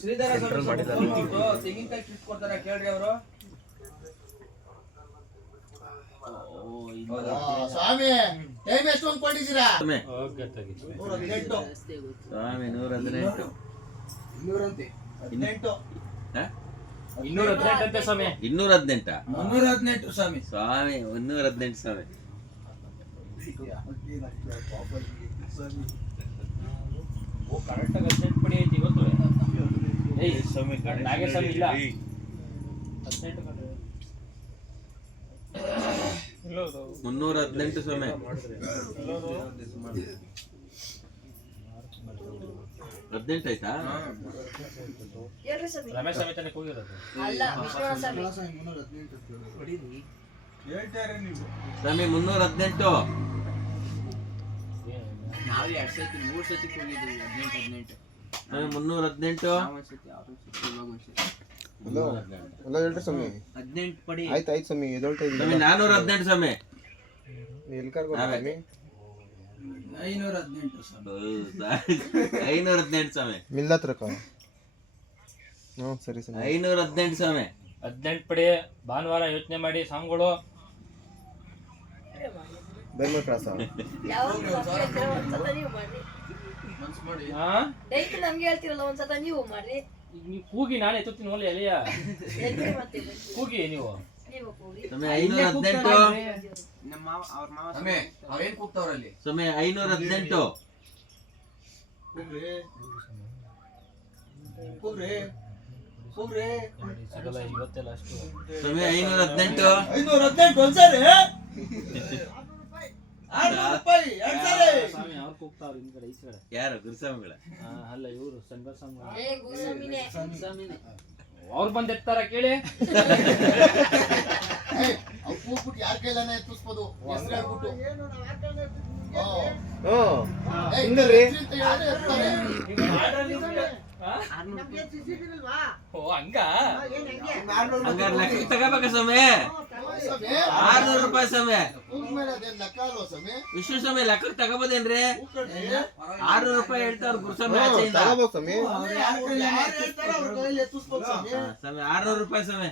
ಶ್ರೀಧರ ತೆಂಗಿನಕಾಯಿ ಕಿಟ್ ಕೊಡ್ತಾರ ಕೇಳ್ರಿ ಅವರು. ಸ್ವಾಮಿ ಟೈಮ್ ಎಷ್ಟು ಅಂದ್ಕೊಂಡಿದ್ದೀರಾ? ಸ್ವಾಮಿ 118 218 ಸ್ವಾಮಿ. 218 318 ಸ್ವಾಮಿ. ಸ್ವಾಮಿ 118 ಸ್ವಾಮಿ. ಕರೆಕ್ಟ್ ಆಗಿ ಅರ್ಜೆಂಟ್ ಪಡಿ ಐತಿ ಇವತ್ತು. ನಾಗೇಸ್ವಾಮಿ ಇಲ್ಲ 318 ಸ್ವಾಮಿ. 18 ಆಯ್ತಾ? ರಮೇಶ್ ಸ್ವಾಮಿ ತನಕ ಹೋಗಿರೋದು. ಸ್ವಾಮಿ 318. ನಾವು 2 ಸತಿ 3 ಸತಿ ಹೋಗಿದ್ದೀವಿ. 18 ಸ್ವಾಮಿ 318. ಹಲೋ ಹೇಳ್ರಿ ಸ್ವಾಮಿ. 18 ಪಡಿ. ಆಯ್ತು ಸ್ವಾಮಿ ಎದೊಳ್ತಾ ಸ್ವಾಮಿ ಇದ್ದೀನಿ. 418 ಸ್ವಾಮಿ. ಎಲ್ಲಿ ಕರ್ಕೊಂಡು 518 ಸ್ವಾಮಿ. 518 ಸ್ವಾಮಿ. ಮಿಲ್ಲತ್ರಕ. ಸರಿ ಸ್ವಾಮಿ. 518 ಸ್ವಾಮಿ. 18 ಪಡಿ. ಭಾನುವಾರ ಯೋಚನೆ ಮಾಡಿ ಸಾಂಗಳು. ಬೆರ್ಮಲ್ ಕ್ರಾಸ. ನಮ್ಗೆ ಹೇಳ್ತಿರಲ್ಲ ಒಂದ್ಸತ ನೀವು ಮಾಡ್ರಿ. ನೀವು ಕೂಗಿ ನಾಳೆ ಎತ್ತುತ್ತೀನಿ ಒಳ್ಳೆ ಎಲೆಯ ಕೂಗಿ ನೀವು. ಸ್ವಾಮಿ 518. ಅವ್ರೇನ್ ಕೂಗ್ತಾವ್ರಲ್ಲಿ? ಸ್ವಾಮಿ 518. ಸಿಗಲ್ಲ ಇವತ್ತೆಲ್ಲ ಅಷ್ಟು. ಸ್ವಾಮಿ 518. 518 ಒಂದ್ಸರಿ ಸ್ವಾಮಿ ಅವ್ರು ಕೂಗ್ತಾವ್ರ ಹಿಂದ್ಗಡೆ ಈ ಕಡೆ. ಯಾರು ಗುರುಸ್ವಾಮಿಗಳ? ಅಲ್ಲ ಇವರು ಸಂಘ ಸ್ವಾಮಿ. ಏ ಅವ್ರು ಬಂದ್ ಎತ್ತಾರ ಕೇಳಿ. ಕೂಗ್ಬಿಟ್ಟು ಯಾರ ಕೈಲಾನ ಎತ್ತಿಸ್ಬೋದು ಹೆಸರು ಹೇಳ್ಬಿಟ್ಟು. ಹಿಂಗಲ್ರಿ. ಓ ಹಂಗ ಹಂಗಾರೆ ಲೆಕ್ಕ ತಗೋಬೇಕ ಸ್ವಾಮಿ. 600 ರೂಪಾಯಿ ಸ್ವಾಮಿ. ವಿಷ್ಣು ಸ್ವಾಮಿ ಲೆಕ್ಕ ತಗೋಬೋದೇನ್ರಿ? 600 ರೂಪಾಯಿ ಹೇಳ್ತಾವ್ರ ಗುರುಸ್ವಾಮಿ ಆಚೆಯಿಂದ. ತಗೋಬೋದು ಸ್ವಾಮಿ. ಸ್ವಾಮಿ 600 ರೂಪಾಯಿ ಸ್ವಾಮಿ.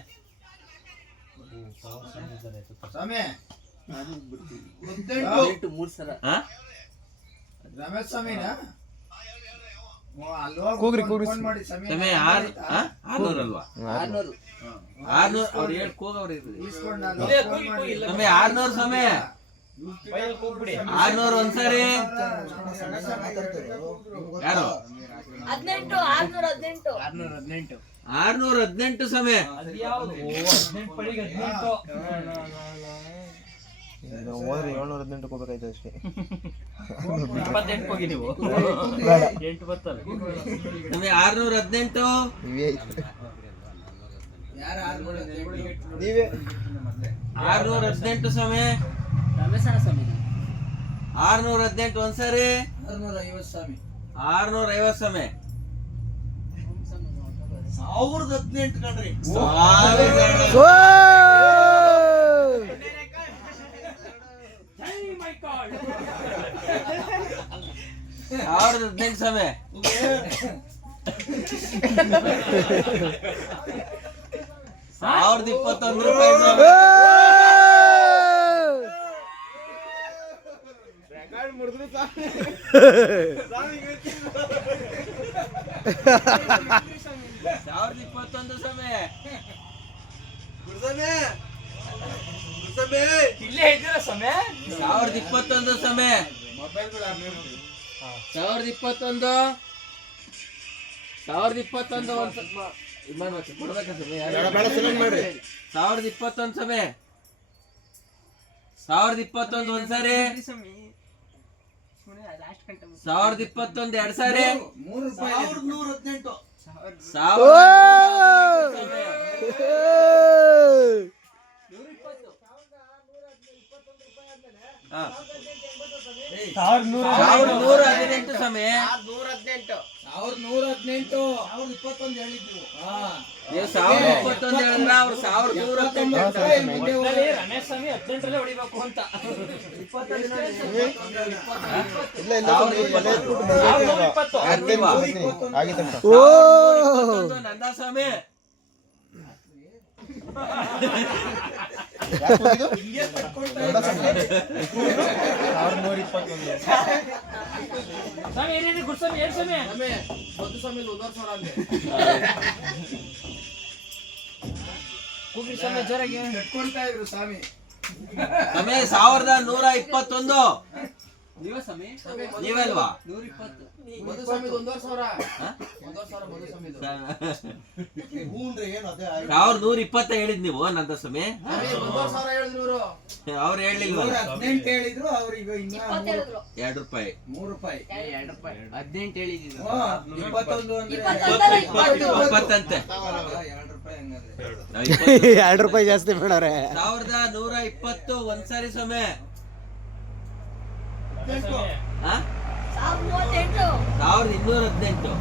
ರಮೇಶ್ ಸ್ವಾಮಿನ ಕೂಗ್ರಿ ಮಾಡಿ ಸ್ವಾಮಿ 600 ಅಲ್ವಾ? 600 ಅವ್ರು ಹೇಳಿ ಕೂಗವ್ರಿ. ಸ್ವಾಮಿ 600 ಸ್ವಾಮಿ. 600 ಒಂದ್ಸರಿ. ಯಾರು? 618 ಸ್ವಾಮಿ. 718 ಹೋಗ್ಬೇಕಾಯ್ತು ಅಷ್ಟೇ. 28 ಹೋಗಿ ನೀವು 8 ಬತ್ತಲ್ಲ ಸ್ವಾಮಿ 618. ನೀವೇ 618 ಸ್ವಾಮಿ. 618 ಒಂದ್ಸರಿ. 650 ಸ್ವಾಮಿ. 650 ಸ್ವಾಮಿ. 1018 ಕಣ್ರಿ. 1018 ಸ್ವಾಮಿ. 1021 ರೂಪಾಯಿ ಸ್ವಾಮಿ. 1021 ಸ್ವಾಮಿ. ಇಲ್ಲೇ ಇದ್ದೀರಾ ಸ್ವಾಮಿ? 1021 ಸ್ವಾಮಿ. 1021 ಒಂದ್ ಸ್ವಲ್ಪ ಇದು ಮಾಡ್ಬೇಕು ಕೊಡ್ಬೇಕಾ ಸ್ವಾಮಿ? 1021 ಸ್ವಾಮಿ. 1021 ಒಂದ್ಸರಿ. 1021 ಎರಡ್ ಸಾರಿ. 1118 1118 ಸ್ವಾಮಿ. 1118 18 1021 ಹೇಳಿದ್ವಿ. ನೀವು 1021 ಹೇಳಿದ್ರೆ ಅವ್ರು 1119 ಒಟ್ನಲ್ಲಿ ರಮೇಶ್ ಸ್ವಾಮಿ 18ರಲ್ಲೇ ಹೊಡಿಬೇಕು ಅಂತ. ಇಲ್ಲ ಇಲ್ಲ ಎಲೆ ಎತ್ಬಿಟ್ಟು ಮಲ್ಗಿದ್ದೀರಲ್ಲ. ಅರ್ಧೇನ್ ಬರ್ತೀನಿ. ಆಗಿತ್ತಂತ. ನಂದಾಸ್ವಾಮಿ ಯಾಕ್ ಹೋಗಿದ್ದು? ಹಿಂಗೆ ತಕ್ಕೊಳ್ತಾ ನೋಡ ಇದ್ದಾರೆ. ಸ್ವಾಮಿ. 1121. ಸ್ವಾಮಿ ಏನೇನು ಗುಡ್ಸ್ವಾಮಿ ಏನ್ ಸ್ವಾಮಿ? ಸ್ವಾಮಿ, ಬದ್ದು ಸ್ವಾಮಿ 1,500 ಅಂದೆ. ಕೂಗ್ರಿ ಸ್ವಾಮಿ ಜೋರಾಗಿ. ತಕ್ಕೊಳ್ತಾ ಇದ್ರು ಸ್ವಾಮಿ. ಸ್ವಾಮಿ 1121 ನೀವಲ್ವಾ? ಬದ್ದು ಸ್ವಾಮಿದು 1,500. 1,500 ಬದ್ದು ಸ್ವಾಮಿದು. ಹೂನ್ರಿ, ಏನು ಅದೇ ಆಯ್ತು. 1120 ಹೇಳಿದ್ ನೀವು ನಂದಾಸ್ವಾಮಿ. ಸ್ವಾಮಿ, 1,500 ಹೇಳಿದ್ರು ಇವ್ರು. ಅವ್ರು ಹೇಳಿಲ್ವಲ್ಲ? 18 ಹೇಳಿದ್ರು ಅವ್ರಿಗೆ ಇನ್ನ 20 ಹೇಳಿದ್ರು. 2 ರೂಪಾಯಿ. 3 ರೂಪಾಯಿ. 18 ಹೇಳಿದ್ರು. 21 ಅಂದ್ರೆ 20 ಅಂತೆ. 2 ರೂಪಾಯಿ ಹಂಗಾದ್ರೆ. 2 ರೂಪಾಯಿ ಜಾಸ್ತಿ ಬೇಡವ್ರೆ. 1120 ಒಂದ್ಸಾರಿ ಸ್ವಾಮಿ. ಹಾ? 38. 1218.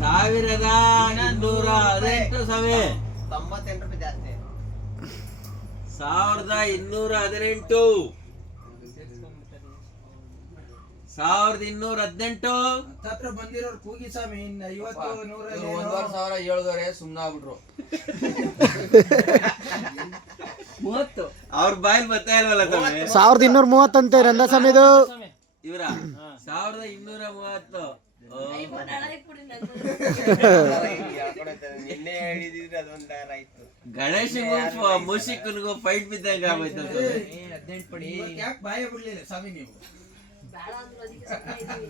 1218 ಸ್ವಾಮಿ. 98 ರೂಪಾಯಿ ಜಾಸ್ತಿ. 1218. 1218. ಹತ್ತತ್ರ ಬಂದಿರೋರು ಕೂಗಿ ಸ್ವಾಮಿ. ಇನ್ನ 50 100 1,500 ಹೇಳಿದವ್ರೆ, ಸುಮ್ನೆ ಆಗ್ಬಿಟ್ರು. ಅವ್ರ ಬಾಯಲ್ಲಿ ಬರ್ತಾ ಇಲ್ವಲ್ಲ ಸ್ವಾಮಿ? 1230 ಅಂತೆ ರಂಗಸ್ವಾಮಿದು. ಸ್ವಾಮಿ ಇವರ 1230. ಐಫೋನ್ ಹಣ ಇಟ್ಬಿಡ್ರಿ ನಂದು. ನಿನ್ನೆ ಹೇಳಿದಿದ್ರೆ ಅದೊಂದು ದಾರ ಆಯ್ತು. ಗಣೇಶನಿಗೂ ಮುಷಿಕನಿಗೂ ಫೈಟ್ ಬಿದ್ದಂಗ ಆಗೋಯ್ತು ಸ್ವಾಮಿ. ಯಾಕೆ ಬಾಯ ಬಿಡ್ಲಿಲ್ಲ ಸ್ವಾಮಿ ನೀವು? ಬೇಡ ಅಂದ್ರು ಅದಕ್ಕೆ ಸುಮ್ನೆ ಇದೀವಿ.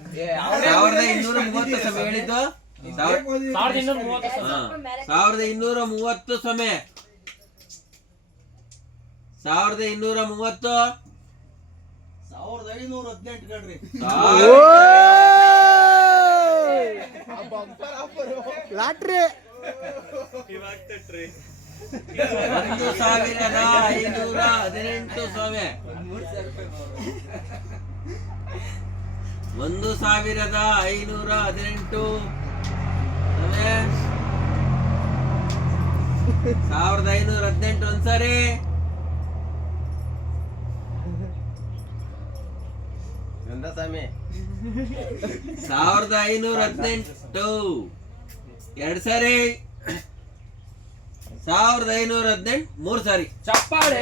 1230 ಸ್ವಾಮಿ ಹೇಳಿದ್ದು. 1230 ಸ್ವಾಮಿ. 1230 ಸ್ವಾಮಿ. 1230. 1,518 ಕಣ್ರಿ. ಲಾಟ್ರಿ. 1518 ಸ್ವಾಮಿ. 1518 ಸ್ವಾಮಿ. 1518 ಒಂದ್ಸರಿ. 1518 2 ಸಾರಿ. 1518 3 ಸಾರಿ. ಚಪ್ಪಾಳೆ.